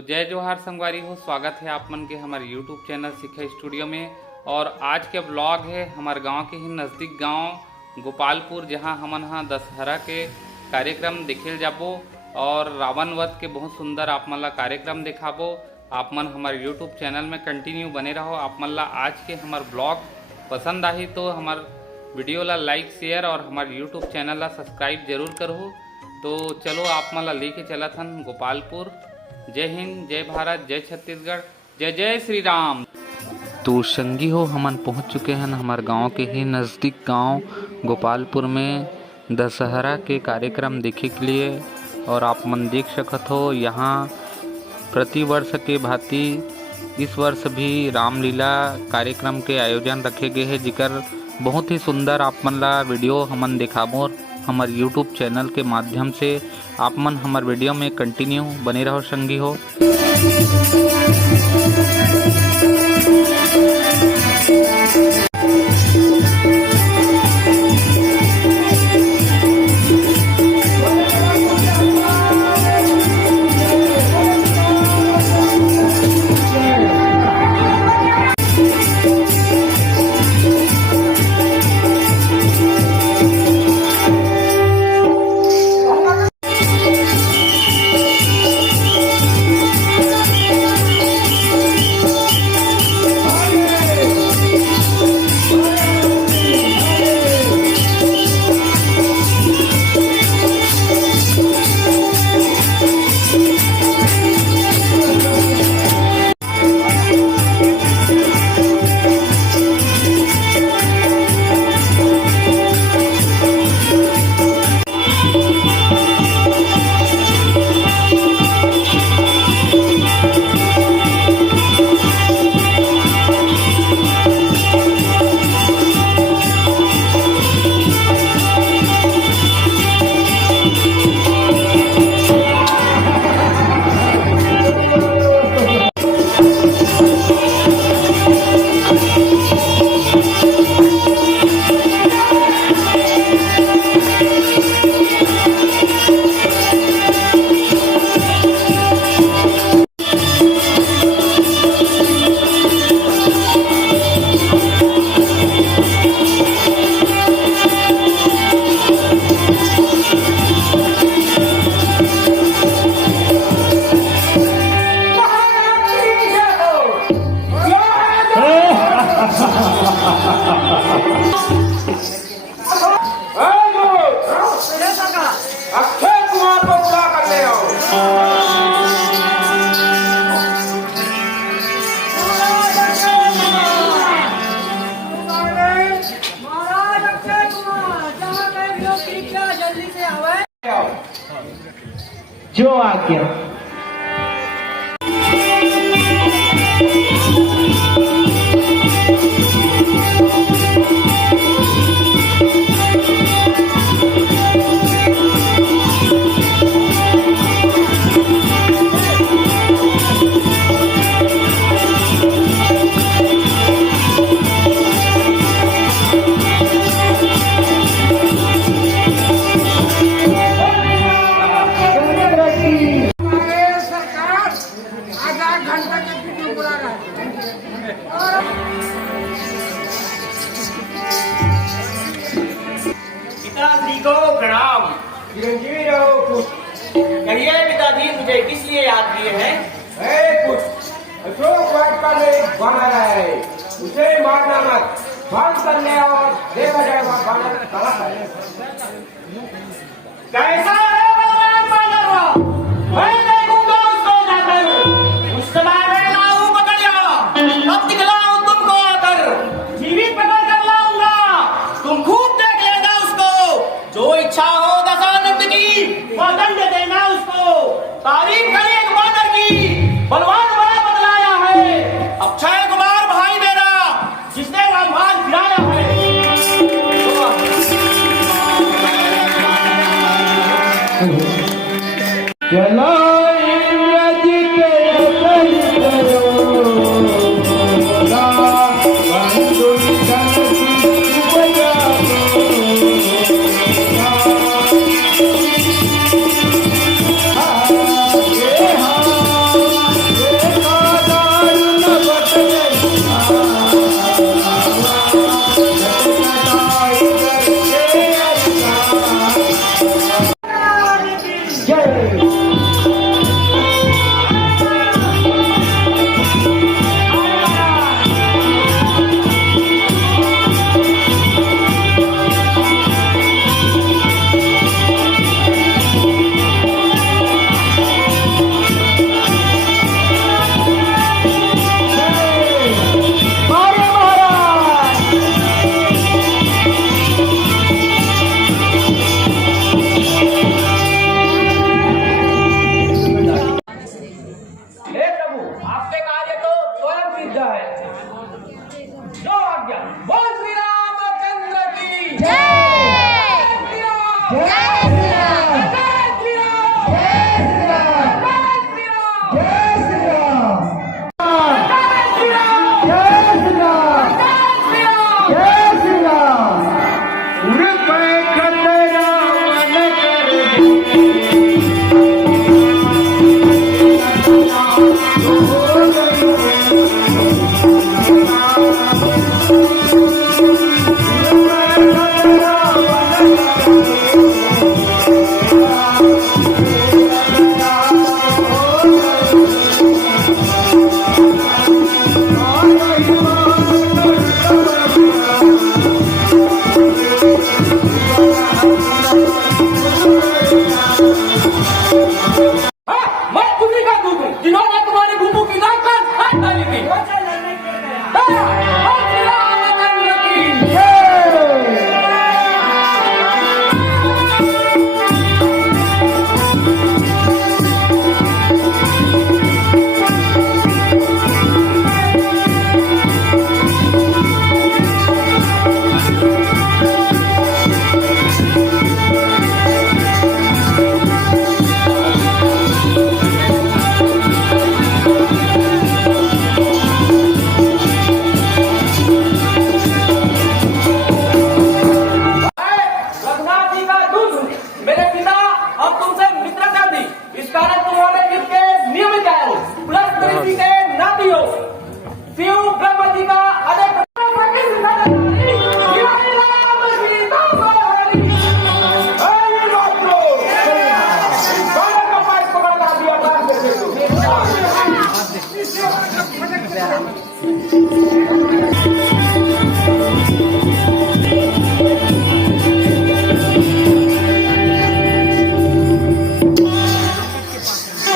तो जय जोहार संगवारी हो, स्वागत है आप मन के हमारे YouTube चैनल सिखा स्टूडियो में। और आज के ब्लॉग है हमारे गांव के ही नज़दीक गांव गोपालपुर, जहां हमन दशहरा के कार्यक्रम देखे जाबो और रावण वध के बहुत सुंदर आप मन ला कार्यक्रम दिखाबो। आप मन हमारे YouTube चैनल में कंटिन्यू बने रहो। आप मन ला आज के हमार ब्लॉग पसंद आई तो हमार वीडियो ला लाइक शेयर और हमारे YouTube चैनल ला सब्सक्राइब जरूर करो। तो चलो आप मन ला लेके चला थन गोपालपुर। जय हिंद, जय भारत, जय छत्तीसगढ़, जय जय श्री राम। तो संगी हो, हमन पहुंच चुके हैं हमारे गांव के ही नज़दीक गांव गोपालपुर में दशहरा के कार्यक्रम देखे के लिए। और आप मन देख सकत हो, यहाँ प्रतिवर्ष के भांति इस वर्ष भी रामलीला कार्यक्रम के आयोजन रखे गए हैं, जिकर बहुत ही सुंदर आप मन ला वीडियो हमन दिखाबो हमारे YouTube चैनल के माध्यम से। आप मन हमारे वीडियो में कंटिन्यू बने रहो संगी हो। जो आ गया पिताजी को प्रणाम। चिरंजीवी रहो कुछ। कहिए पिताजी, मुझे किस लिए याद किए हैं? अशोक वाटिका में एक बानर है, उसे मारना मत, बंद कर ले और देखा जाएगा बानर कहाँ है। कैसा है बलवान बानर? मैं देखूंगा उसको जाकर। उस समय मैं लाऊं पकड़िया, तब दिखलाऊं तुमको आकर। जीवित पकड़ कर लाऊंगा, तुम खूब देख लेना उसको। जो इच्छा हो दशानंद की, वह दंड देना उसको। तारीफ करिए एक बानर की, बलवान बड़ा बदलाया है। अक्षय कुमार भाई मेरा, जिसने वह भान गिराया है। चलो इंद्र जी के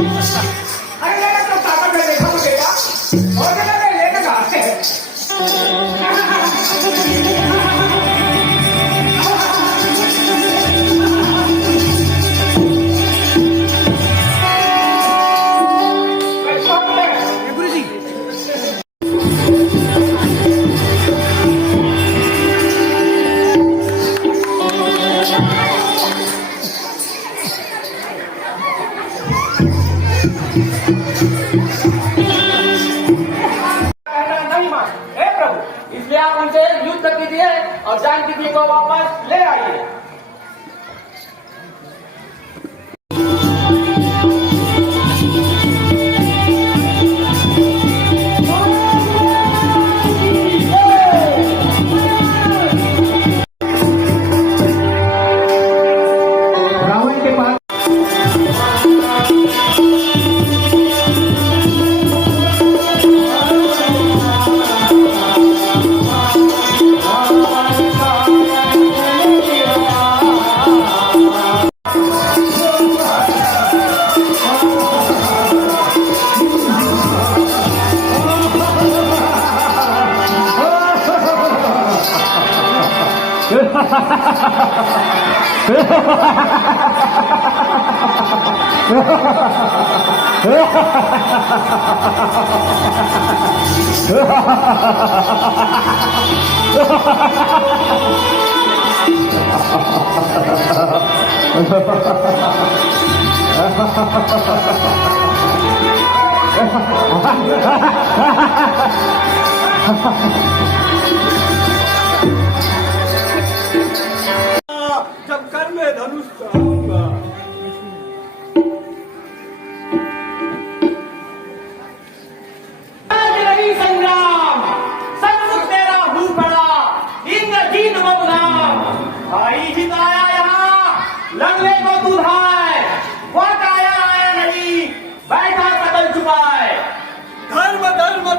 अरे लेकर तो ताकत में देखा मुझेगा और जगह में लेकर आते हैं नहीं मान हे प्रभु, इसलिए आप उनसे युद्ध कीजिए और जानकी जी को वापस ले आइए। रावण के पास जब कर में धनुष चढ़ाऊंगा नहीं संग्राम सन्मुख तेरा हूँ पड़ा इंद्रजीत बबुराम भाई जिताया यहाँ लड़ने को तू है वो काया आया नहीं बैठा कदल चुकाए धर्म धर्म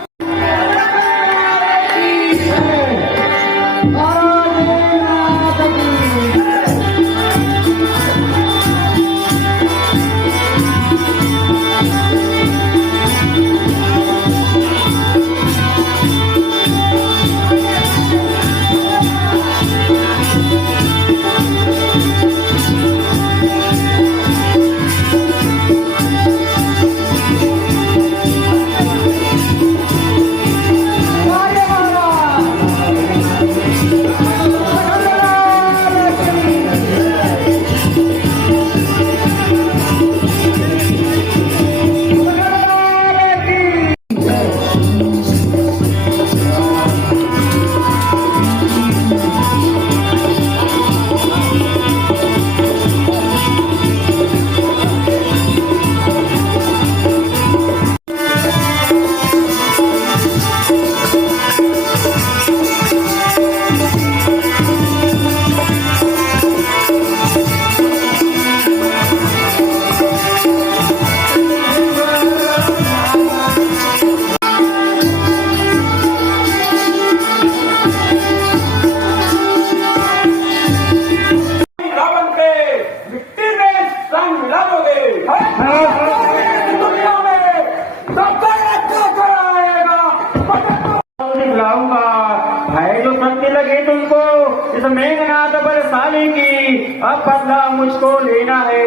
अब बदला मुझको लेना है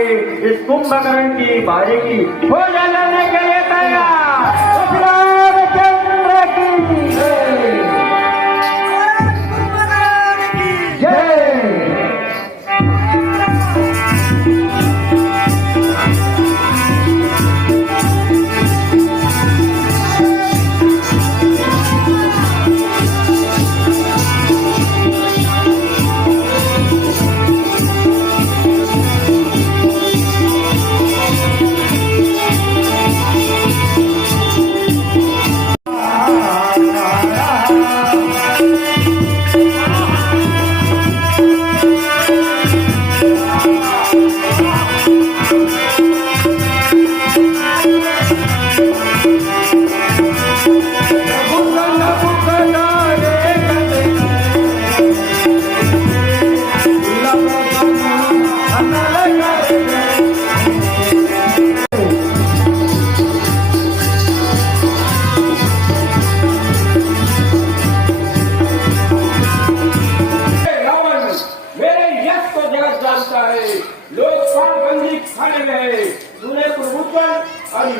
इस कुंभकर्ण की बारी की हो जाने के लिए तैयार रामचंद्र की जय।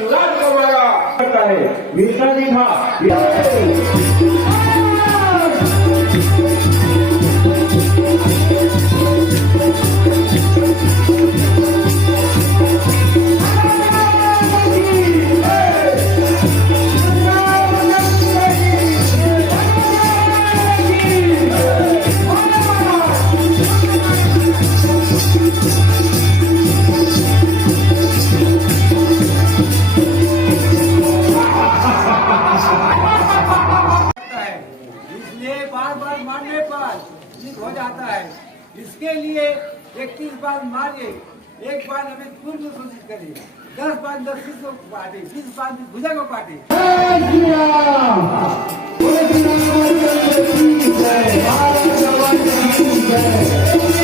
संघर्ष को मारा करता है वीरता दिखा इसलिए बार बार मारने पर ठीक हो जाता है। इसके लिए 21 बार मारिए, एक बार हमें पूर्ण सूचित करिए, 10 बार दक्षिण को काटे, 20 बार भुजा को काटे। जय